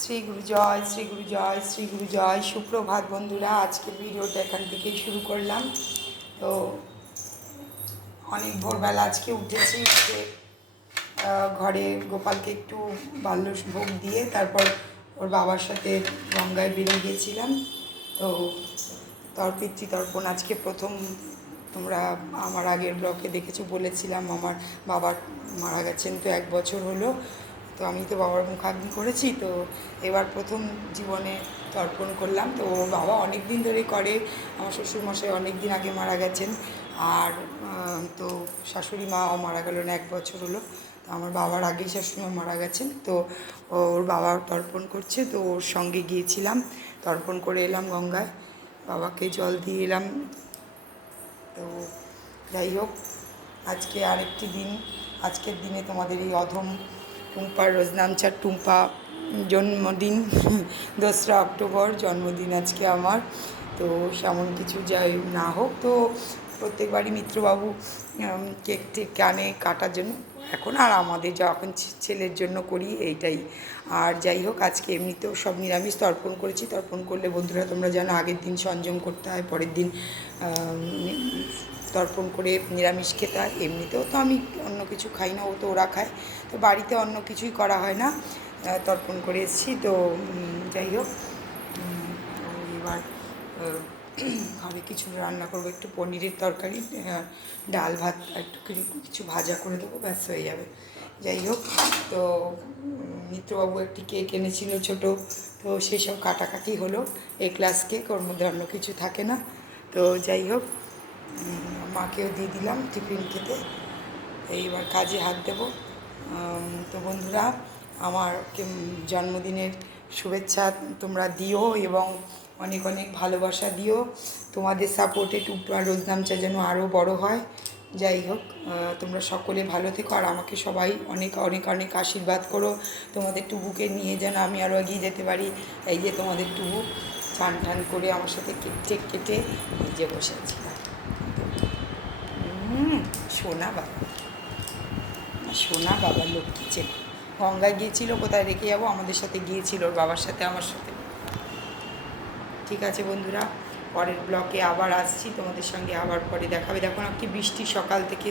শ্রী গুরু জয়, শ্রী গুরু জয়, শ্রী গুরু জয়। সুপ্রভাত বন্ধুরা, আজকের ভিডিওটা এখান থেকেই শুরু করলাম। তো অনেক ভোরবেলা আজকে উঠেছি, উঠে ঘরে গোপালকে একটু বাল্যভোগ দিয়ে তারপর ওর বাবার সাথে গঙ্গায় বেরিয়ে গিয়েছিলাম। তো পিতৃতর্পণ আজকে প্রথম। তোমরা আমার আগের ব্লগে দেখেছো, বলেছিলাম আমার বাবার মারা গেছেন, তো 1 বছর হলো। তো আমি তো বাবার মুখাগ্নি করেছি, তো এবার প্রথম জীবনে তর্পণ করলাম। তো ওর বাবা অনেক দিন ধরে করে, আমার শ্বশুরমশাই অনেক দিন আগে মারা গেছেন। আর তো শাশুড়ি মাও মারা গেল না, 1 বছর হলো। তো আমার বাবার আগেই শাশুড়ি মা মারা গেছেন, তো ওর বাবা তর্পণ করছে, তো ওর সঙ্গে গিয়েছিলাম, তর্পণ করে এলাম গঙ্গায়, বাবাকে জল দিয়ে এলাম। তো যাই হোক, আজকে আরেকটি দিন। আজকের দিনে তোমাদের এই অধম টুম্পার, রোজনামচার টুম্পা জন্মদিন, 2রা অক্টোবর জন্মদিন আজকে আমার। তো সেমন কিছু যাই না হোক, তো প্রত্যেকবারই মিত্রবাবু কেক টেক আনে কাটার জন্য, এখন আর আমাদের যখন ছেলের জন্য করি এইটাই। আর যাই হোক, আজকে এমনিতেও সব নিরামিষ তর্পণ করেছি। তর্পণ করলে বন্ধুরা তোমরা জানো, আগের দিন সংযম করতে হয়, পরের দিন তর্পণ করে নিরামিষ খেতে হয়। এমনিতেও তো আমি অন্য কিছু খাই না, ও তো ওরা খায়, তো বাড়িতে অন্য কিছুই করা হয় না, তর্পণ করে এসেছি। তো যাই হোক, এবার ঘরে কিছু রান্না করবো, একটু পনিরের তরকারি, ডাল ভাত, একটু কিছু ভাজা করে দেবো, ব্যাস হয়ে যাবে। যাই হোক, তো মিত্রবাবু একটি কেক এনেছিল ছোটো, তো সেই সব কাটাকাটি হলো। ক্লাস কেক, ওর মধ্যে অন্য কিছু থাকে না। তো যাই হোক, মাকেও দিয়ে দিলাম টিফিন খেতে, এইবার কাজে হাত দেব। তো বন্ধুরা, আমার জন্মদিনের শুভেচ্ছা তোমরা দিও এবং অনেক অনেক ভালোবাসা দিও। তোমাদের সাপোর্টে টুকটার রোজনামচা যেন আরও বড় হয়। যাই হোক, তোমরা সকলে ভালো থেকো, আর আমাকে সবাই অনেক অনেক অনেক আশীর্বাদ করো। তোমাদের টুবুকে নিয়ে যেন আমি আরও এগিয়ে যেতে পারি। এই যে তোমাদের টুবু চান টান করে আমার সাথে কেক টেক কেটে নিজে বসে আছি। সোনা বাবা, সোনা বাবা, লক্ষ্মী ছেলে। গঙ্গায় গিয়েছিল, কোথায় রেখে যাবো, আমাদের সাথে গিয়েছিল, ওর বাবার সাথে আমার সাথে। ঠিক আছে বন্ধুরা, পরের ব্লকে আবার আসছি, তোমাদের সঙ্গে আবার পরে দেখাবে। দেখো না কি বৃষ্টি সকাল থেকে।